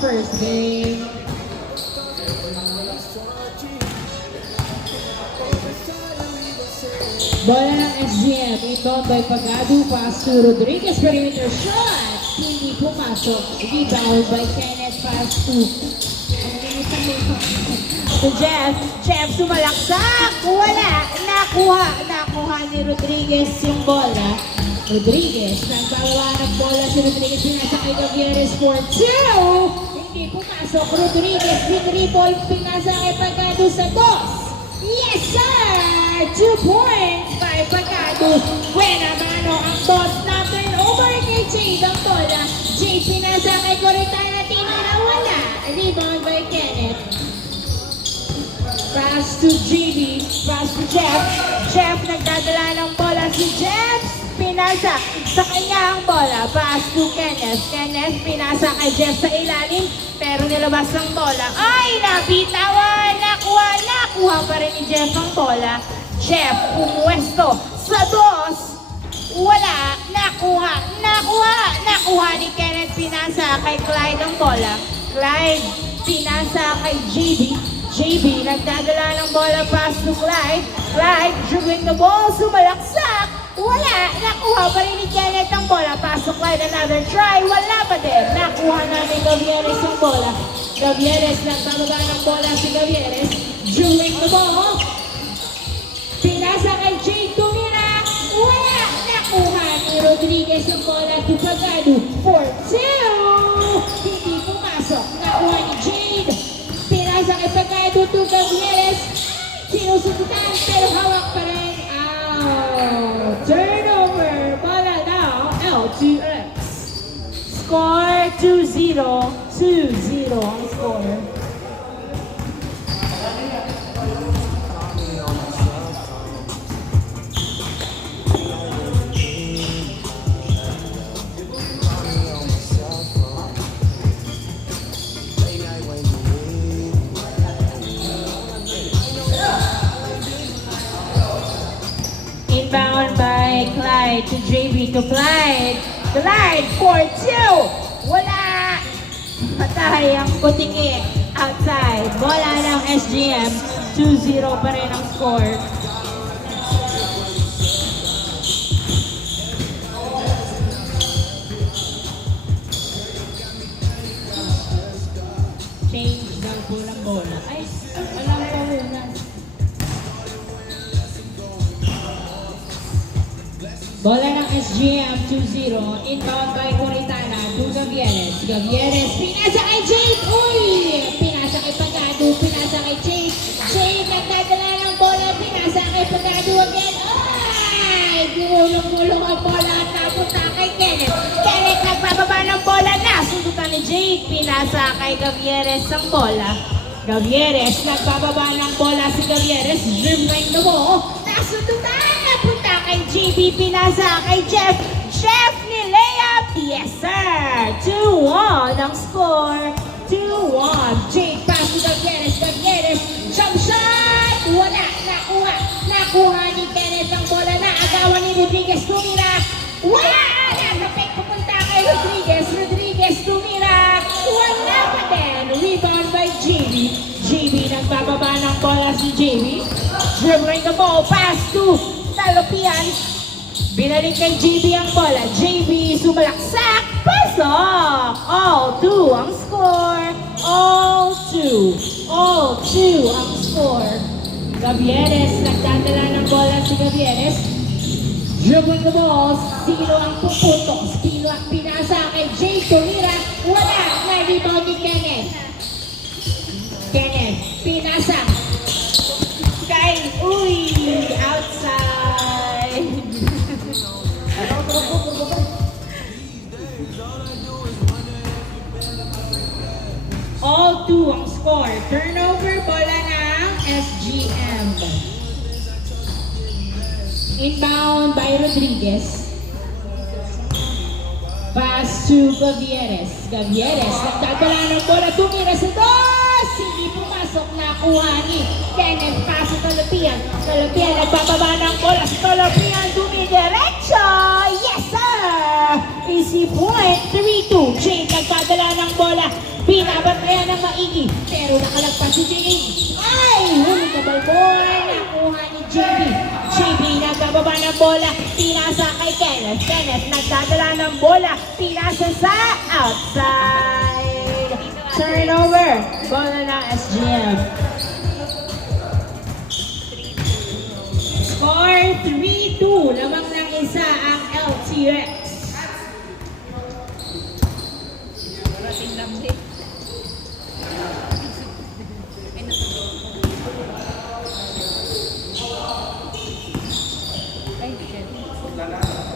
first game. Bola ng SGM, inbound by Pagado, pass to Rodriguez, perimeter shot. Hindi pumasok. Rebound by Kenneth, pass to Jeff. Jeff sumalaksak. Wala. Nakuha ni Rodriguez yung bola. Rodriguez. Nagbawa ng bola si Rodriguez. Pinasa kay Gavieres for 2. Hindi pumasok. Rodriguez. Pinripol. Pinasa kay Pagado sa dos. Yes, sir! 2 points by Pagado. Buena mano ang boss na turnover kay Jade ang bola. Jade pinasa kay Coritana. Tinira wala. Rebound by Kenneth. Pass to JB. Pass to Jeff. Jeff nagdadala ng bola si Jeff. Pinasa sa kanya ang bola. Pass to Kenneth. Kenneth pinasa kay Jeff sa ilalim. Pero nilabas ng bola. Ay, nabitawan. Nakuha pa rin ni Jeff ang bola. Jeff pumwesto sa dos. Wala. Nakuha ni Kenneth. Pinasa kay Clyde ang bola. Clyde pinasa kay JB. JB nagdadala ng bola, pass to Clyde. Clyde dribbling the ball, sumalaksak. Wala. Nakuha pa rin ni Kenneth ang bola. Pass to Clyde, another try. Wala pa din. Nakuha na ni Gavieres ang bola. Gavieres nagbababa ng bola si Gavieres. Dribbling the ball. Pinasa kay Jade tumira. Wala. Nakuha ni Rodriguez ang bola to Pagado for 2. Hindi pumasok. Nakuha ni Jade. Pinasa kay Pagado to Gavieres. Sinusundan pero hawak pa rin. Out. Turnover. Bola now. L2X. Score 2-0. 2-0 ang score. Inbound by Clyde to JB to Clyde. Clyde for 2. Wala. Patay ang putingi outside. Bola ng SGM. 2-0 pa rin ang score. Change daw po ng bola. Ay, walang pahunas. Bola ng SGM 2-0. Inbound by Coritana to Gavieres. Gavieres, pinasa kay Jade. Uy! Pinasa kay Pagado. Pinasa kay Jade. Jade, nagdadala ng bola. Pinasa kay Pagado again. Ay! Gulong-gulong ang bola at napunta kay Kenneth. Kenneth nagbababa ng bola na. Sundutan ni Jade. Pinasa kay Gavieres ang bola. Gavieres, nagbababa ng bola si Gavieres. Dribbling the ball. Nasundutan. Napunta kay JB. Pinasa kay Jeff. Jeff ni layup. Yes, sir. 2-1 ang score. 2-1. Jade pass to Gavieres. Gavieres, jump shot! Wala. Nakuha ni Kenneth ang bola na. Agawan ni Rodriguez. Tumira. Wala! Nasapit pupunta kay Rodriguez. Rodriguez tumira. Wala pa din. Rebound by JB. JB nagbababa ng bola si JB. Dribbling the ball. Pass to Talopian. Binalik kay JB ang bola. JB sumalaksak. Pasok. All 2 ang score. All 2 ang score. Gavieres, nagdadala ng bola si Gavieres. Dribbling the ball. Sino ang puputok? Sino ang pinasa kay Jay Tumira? Wala. Na-rebound ni Kenneth. Kenneth, pinasa. Kay, outside. All 2 ang score. Turnover, bola ng SGM. Inbound by Rodriguez. Pass to Gavieres. Gavieres, nagdadala ng bola. Tumira sa dos. Hindi pumasok. Nakuha ni Kenneth. Pass to Talopian. Talopian, nagbababa ng bola. Sa Talopian, dumidiretso. Yes, sir! Easy point. 3-2. Jade, nagdadala ng bola. Binabantayan ng maigi, pero nakalagpas si Jade. Ay! Huli ka balboy! Nakuha ni JB. JB nagbababa ng bola, pinasa kay Kenneth. Kenneth nagdadala ng bola, pinasa sa outside. Turnover. Bola ng SGM. Score 3-2. Lamang ng isa ang LTX.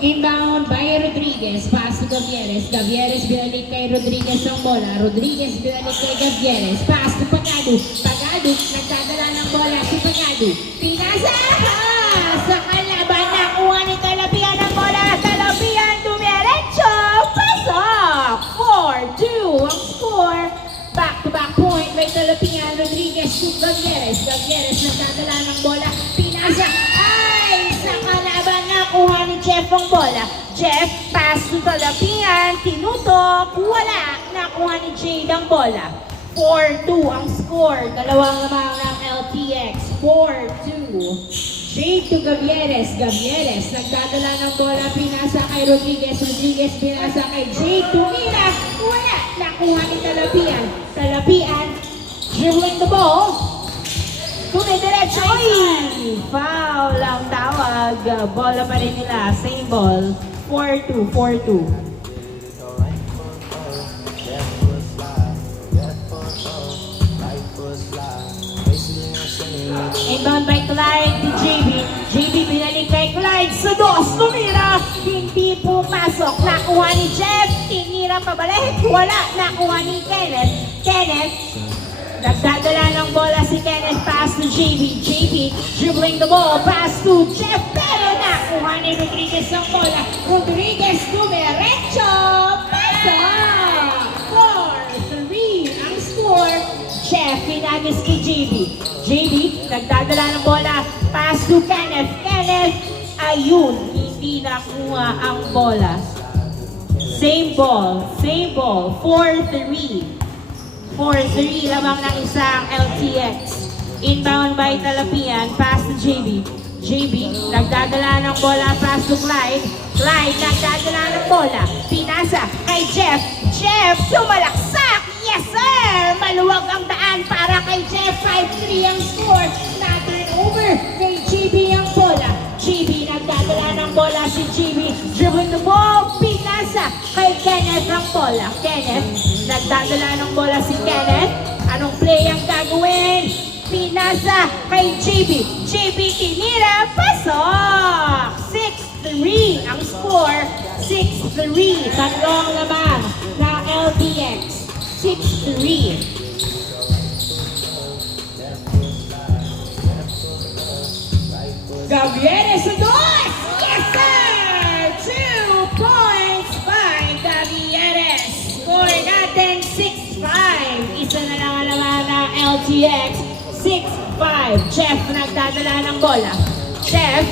Inbound by Rodriguez, pass to Gavieres. Gavieres binalik kay Rodriguez ang bola. Rodriguez binalik kay Gavieres. Pass to Pagado. Pagado, nagdadala ng bola si Pagado. Pinasa! Sa kalaban, nakuha ni Talapian ang bola. Talapian dumiretso. Pasok! 4-2 ang score. Back-to-back point by Talapian. Rodriguez to Gavieres. Gavieres nagdadala ng bola. Pinasa! Ay! Sa kalaban, nakuha ni Jeff ang bola. Jeff, pass to Talapian, tinutok, wala. Nakuha ni Jade ang bola. 4-2 ang score. Dalawang lamang ng LTX. 4-2. Jade to Gavieres. Gavieres, nagdadala ng bola, pinasa kay Rodriguez. Rodriguez, pinasa kay Jade. Tumira, wala. Nakuha ni Talapian. Talapian, dribbling the ball. Tumidiretso. Ay! Foul ang tawag. Bola pa rin nila. Same ball. 4-2. 4-2. Inbound by Clyde to JB. JB binalik kay Clyde. Sa dos. Tumira. Hindi pumasok. Nakuha ni Jeff. Tinira pabalik. Wala. Nakuha ni Kenneth. Kenneth. Nagdadala ng bola si Kenneth, pass to JB. JB dribbling the ball, pass to Jeff, pero nakuha ni Rodriguez ang bola. Rodriguez dumiretso, pasok! 4-3 ang score. Jeff pinagis kay JB. JB nagdadala ng bola, pass to Kenneth. Kenneth, ayun, hindi nakuha ang bola. Same ball, 4-3. 4-3 lamang ng isang LTX. Inbound by Talapian, pass to JB. JB, nagdadala ng bola, pass to Clyde. Clyde, nagdadala ng bola, pinasa kay Jeff. Jeff, sumalaksak! Yes, sir! Maluwag ang daan para kay Jeff. 5-3 ang score. Na-turn over kay JB ang bola. JB, nagdadala ng bola si JB. Dribbling the ball, pinasa kay Kenneth ang bola. Kenneth, nagdadala ng bola si Kenneth. Anong play ang gagawin? Pinasa kay JB. JB tinira, pasok! 6-3 ang score. 6-3. Tatlong lamang na LTX. 6-3. Gavieres sa dos! Yes, sir! 2 points by Gavieres. Score natin 6-5. Isa na lang ang laman ng LTX. 6-5. Jeff nagdadala ng bola. Jeff,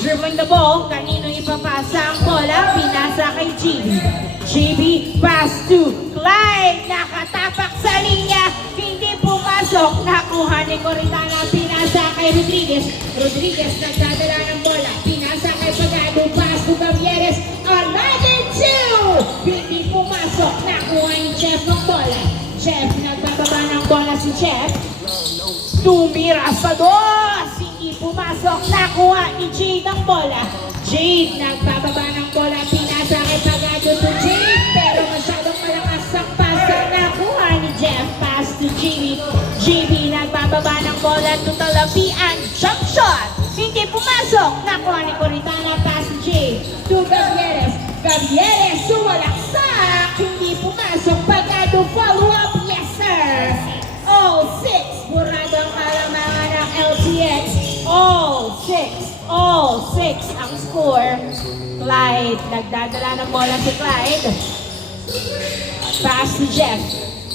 dribbling the ball. Kanino ipapasa ang bola? Pinasa kay JB. JB, pass to Clyde. Nakatapak sa linya. Hindi pumasok. Nakuha ni Coritana. Pinasa kay Rodriguez. Rodriguez nagdadala ng bola. Pinasa kay Pagado. Pass to Gavieres. Another 2. Hindi pumasok. Nakuha ni Jeff ang bola. Jeff, nagbababa ng bola si Jeff. Tumira sa dos. Hindi pumasok. Nakuha ni Jade ang bola. Jade, nagbababa ng bola. Pinasa kay Pagado to Jade. Pero masyadong malakas ang pasa. Nakuha ni Jeff. Pass to JB. JB, nagbababa ng bola to Talapian. Jump shot. Hindi pumasok. Nakuha ni Coritana. Pass to Jade. To Gavieres. Gavieres, sumalaksak. Hindi pumasok. Pagado, follow up. Yes, sir. All 6. Burado ang kalamangan ng LTX. All 6 ang score. Clyde, nagdadala ng bola si Clyde. Pass to Jeff.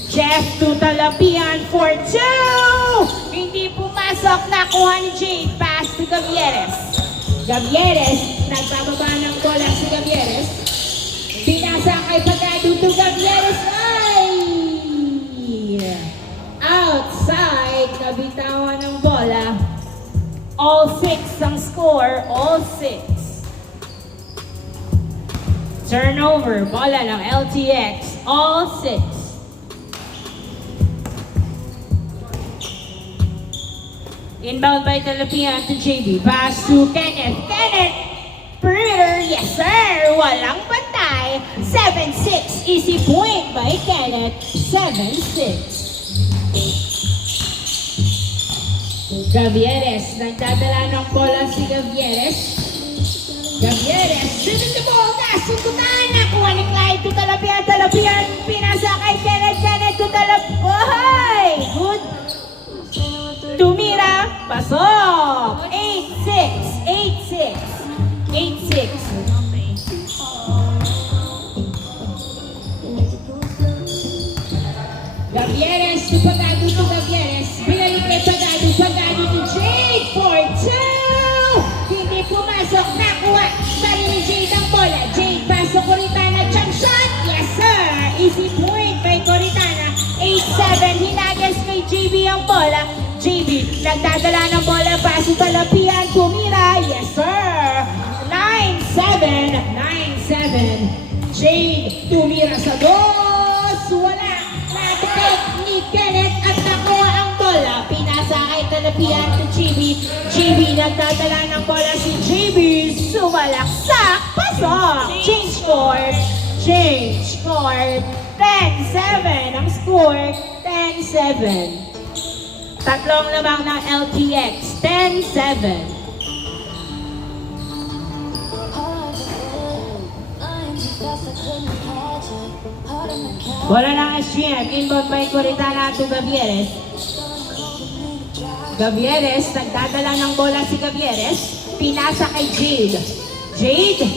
Jeff to Talapian for 2! Hindi pumasok, nakuha ni Jade. Pass to Gavieres. Gavieres, nagbababa ng bola si Gavieres. Pinasa kay Pagado to Gavieres. Ay! 6. Turnover, bola ng LTX, all 6. Inbound by Talapian to JB. Pass to Kenneth. Kenneth! Perimeter, yes sir! Walang pantay. 7-6. Easy point by Kenneth. 7-6. Gavieres. Nagdadala ng bola si Gavieres. Gavieres. Shooting the ball. Nasukutan. Nakuha ni Clyde to Talapian. Talapian. Pinasa kay Kenneth. Kenneth to Talapian. Good. Tumira, pasok! 8-6, 8-6, 8-6. Gavieres to Pagado to Gavieres. Binalik kay Pagado, Pagado to Jade for 2! Hindi pumasok, nakuha. Bali ni Jade ang bola. Jade, pasok Coritana, jump shot! Yes sir! Easy point by Coritana. 8-7, hinagas kay JB ang bola. JB, nagdadala ng bola, paso Talapian, tumira, yes sir! 9-7, 9-7. Jade, tumira sa dos, wala. Natakit ni Kenneth at nakuha ang bola. Pinasa kay Talapian to JB. JB, nagdadala ng bola si JB, sumalaksak, pasok! Change court, change court. 10-7 ang score, 10-7. Tatlong lamang ng LTX, 10-7. Bola ng SGM, inbound by Coritana to Gavieres. Gavieres, nagdadala ng bola si Gavieres. Pinasa kay Jade. Jade.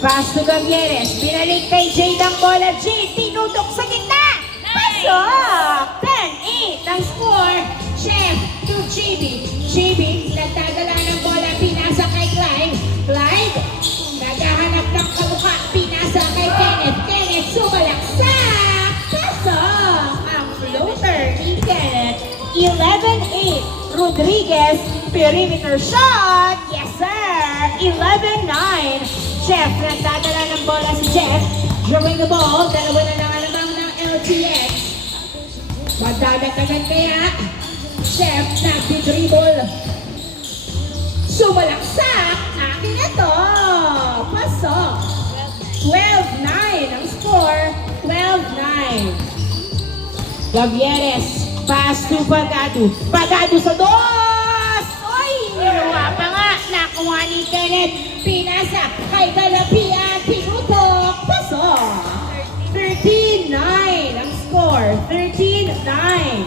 Pass to Gavieres. Binalik kay Jade ang bola. Jade, tinutok sa gitna. Pasok! 10-8 ang score. Chef to JB. JB, nagdadala ng bola. Pinasa kay Clyde. Clyde, naghahanap ng kamukha. Pinasa kay Kenneth. Kenneth, sumalaksak. Pasok! Ang floater ni Kenneth. 11-8. Rodriguez, perimeter shot. Yes, sir. 11-9. Jeff, nagdadala ng bola si Jeff. Drawing the ball. Dalawa na lang alamang ng LTX. Magdadagdagan kaya. Chef, nagdi-dribble. Sumalaksak. Akin na to. Pasok. 12-9 ang score. 12-9. Gavieres. Pass to Pagado. Pagado sa dos! Oy! Niluwa pa nga. Nakuha ni Kenneth. Pinasa kay Talapian. Pinutok. Pasok. 13-9 ang score. 13-9.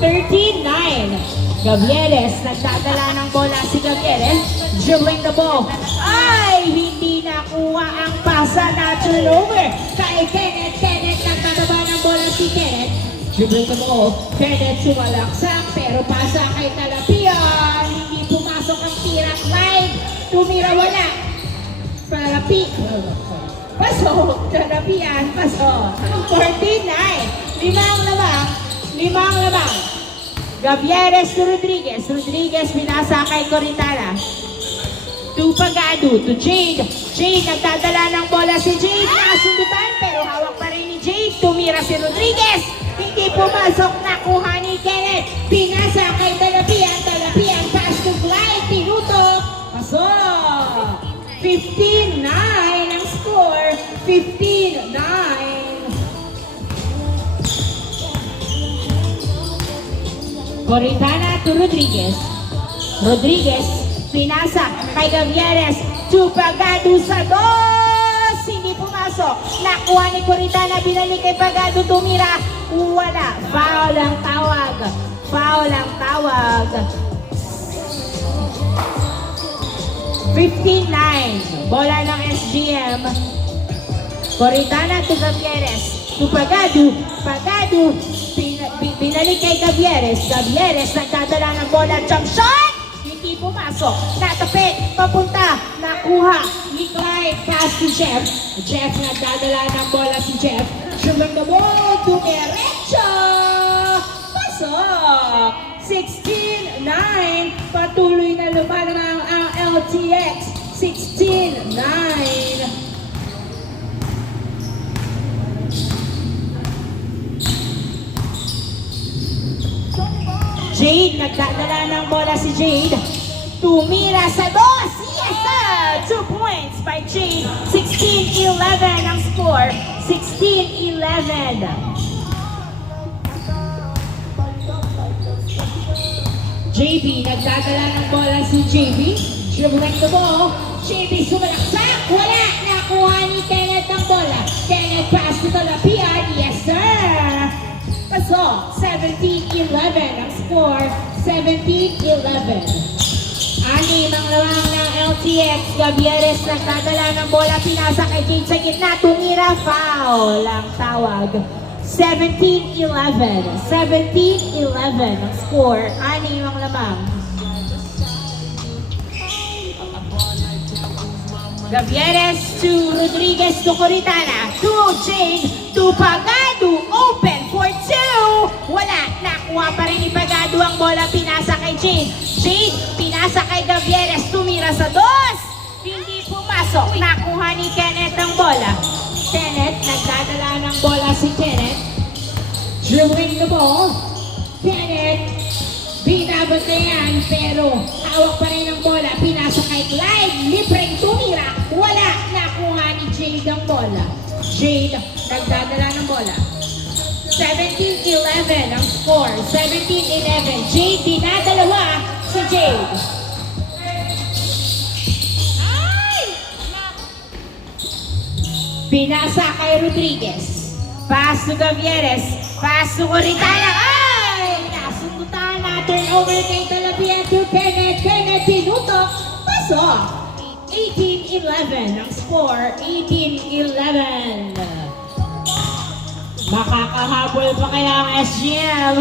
13-9. Gavieres. Nagdadala ng bola si Gavieres. Dribbling the ball. Ay! Hindi nakuha ang pasa na turnover. Kay Kenneth. Kenneth nagtataba ng bola si Kenneth. Dribbling the ball. Kenneth sumalaksak. Pero pasa kay Talapian. Hindi pumasok ang tira. Clyde. Tumira wala. Talapi. Pasok. Talapian. Pasok. 14-9. Limang lamang. Gavieres to Rodriguez. Rodriguez pinasa kay Coritana. To Pagado. To Jade. Jade nagdadala ng bola si Jade. Nasundutan pero hawak pa rin ni Jade. Tumira si Rodriguez. Hindi pumasok. Nakuha ni Kenneth. Pinasa kay Talapian. Talapian pass to Clyde. Tinutok. Pasok. 15-9 ang score. 15-9. Coritana to Rodriguez. Rodriguez, pinasa kay Gavieres. To Pagado sa dos. Hindi pumasok. Nakuha ni Coritana. Binalik kay Pagado. Tumira. Wala. Foul ang tawag. Foul ang tawag. 15-9. Bola ng SGM. Coritana to Gavieres. To Pagado. Pagado. Binalik kay Gavieres. Gavieres nagdadala ng bola. Jump shot! Hindi pumasok. Natapit. Papunta. Nakuha ni Clyde. Pass to Jeff. Jeff nagdadala ng bola si Jeff. Shooting the ball. Dumiretso. Pasok. 16-9. Patuloy na lumalamang ang LTX. 16-9. Jade, nagdadala ng bola si Jade. Tumira sa dos. Yes, sir! 2 points by Jade. 16-11 ang score. 16-11. JB, nagdadala ng bola si JB. Dribbling the ball. JB sumalaksak. Wala. Nakuha ni Kenneth ang bola. Kenneth pass to Talapian. Yes, sir! Pasok. 17-11 ang score. 17-11. Anim ang lawang ng LTX. Gavieres nagdadala ng bola. Pinasa kay Jade sa gitna. Tumira. Foul ang tawag. 17-11. 17-11 ang score. Anim ang lamang. Gavieres to Rodriguez to Coritana. To Jade. To Pagado. Open for 2. Wala. Nakuha pa rin ni Pagado ang bola. Pinasa kay Jade. Jade. Pinasa kay Gavieres. Tumira sa dos. Hindi pumasok. Nakuha ni Kenneth ang bola. Kenneth. Nagdadala ng bola si Kenneth. Dribbling the ball. Kenneth. Binabot na yan. Pero hawak pa rin ang bola. Pinasa kay Clyde. Libreng tumira. Wala. Nakuha ni Jade ang bola. Jade. Nagdadala ng bola. 17-11 ang score. 17-11. Jade. Dinadalawa si Jade. Pinasa kay Rodriguez. Pass to Gavieres. Pass to Coritana. Ay! Nasundutan na. Turnover kay Talapian to Kenneth. Kenneth pinutok. Pasok. 18-11 ang score. 18-11. Makakahabol pa kaya ang SGM.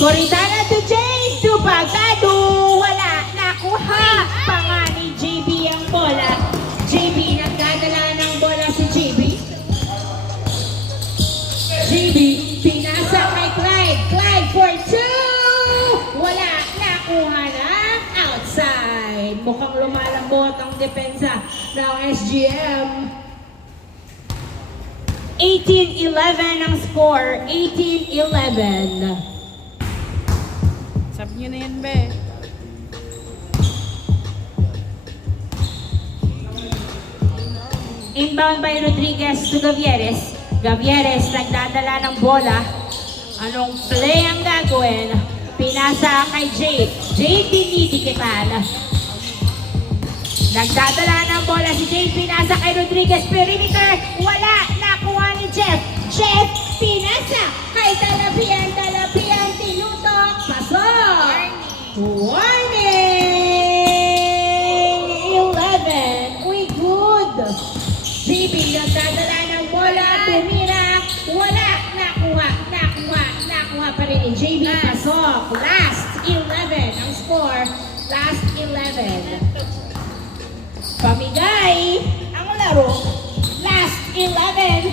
Coritana to Jade. To Pagado. Wala. Nakuha pa nga ni JB ang bola. JB nagdadala ng bola si JB. JB, pinasa kay Clyde. Clyde for 2. Wala. Nakuha ng outside. Mukhang lumalambot ang depensa ng SGM. 18-11 ang score. 18-11. Sabi niyo na yan, be. Inbound by Rodriguez to Gavieres. Gavieres nagdadala ng bola. Anong play ang gagawin? Pinasa kay Jade. Jade dinidikitan. Nagdadala ng bola si Jade. Pinasa kay Rodriguez. Perimeter. Wala. Nakuha ni Jeff. Jeff. Pinasa kay Talapian. Talapian tinutok. Pasok. Warning. 11. Uy, good. JB nagdadala ng bola. Tumira. Wala. Nakuha pa rin ni JB. Pasok. Last 11 ang score. Last 11. Pamigay ang laro. Last 11.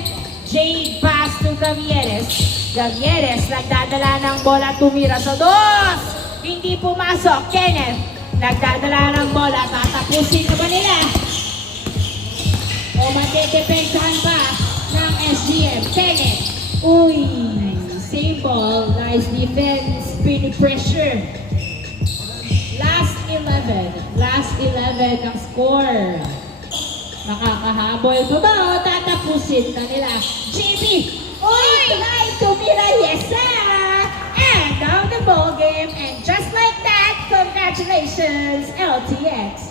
Jade pass to Gavieres. Gavieres nagdadala ng bola. Tumira sa dos. Hindi pumasok. Kenneth nagdadala ng bola. Tatapusin na ba nila? O matedepensahan pa ng SGM. Kenneth. Uy. Same ball. Nice defense. Pretty pressure. Last 11. Last 11 ang score. Makakahabol pa ba o tatapusin na nila? JB! Uy! Try tumira! Yes, sir! And now the ball game. And just like that, congratulations, LTX!